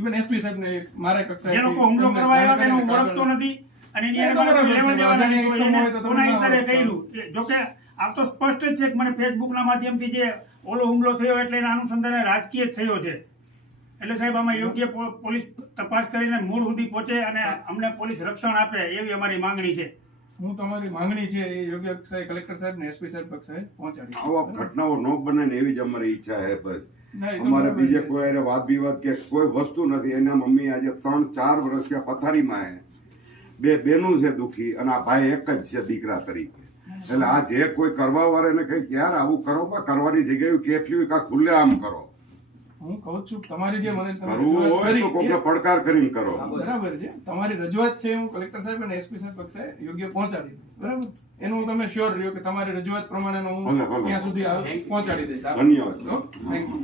Even SP સાહેબ ને મારા કક્ષાએ જે લોકો હુમલો કરવા આવ્યા તેને હું ઓળખતો નથી અને એની હારે મારે કોઈ લેવા દેવા નથી. તો એને કોના હિસાબે કર્યું? જોકે આ તો સ્પષ્ટ જ છે કે મને ફેસબુક ના માધ્યમથી જે ઓલો હુમલો થયો એટલે એના અનુસંધાને રાજકીય જ થયો છે. એટલે સાહેબ આમાં યોગ્ય પોલીસ તપાસ કરીને મૂળ સુધી પહોંચે અને અમને પોલીસ રક્ષણ આપે એવી અમારી માંગણી છે. હું તમારી માંગણી છે એ યોગ્ય કક્ષાએ કલેક્ટર સાહેબ ને એસપી સાહેબ કક્ષાએ પહોંચાડી. આવા ઘટનાઓ ન બને ને એવી જ અમારી ઈચ્છા છે. બસ અમારે બીજે કોઈ હારે વાદ વિવાદ કે કોઈ વસ્તુ નથી. એના મમ્મી આજે 3-4 વર્ષ થયા પથારીમાં બે બેનું છે દુખી અને આ ભાઈ એક જ છે દીકરા તરીકે. એટલે આ જે કોઈ કરવા વાળાને કઈ યાર આવું કરો કરવાની જગ્યાએ કેટલી કાંક ખુલ્લે આમ કરો. હું કહું છું તમારી જે મને કરવું હોય તો કોઈને પડકાર કરીને કરો. બરાબર છે, તમારી રજૂઆત છે હું કલેક્ટર સાહેબ અને એસપી સાહેબ કક્ષાએ યોગ્ય પહોંચાડી દઈશ. બરાબર, એનું તમે શ્યોર રહ્યો કે તમારી રજૂઆત પ્રમાણે હું ત્યાં સુધી પહોંચાડી દઈશ. ધન્યવાદ. Thank you.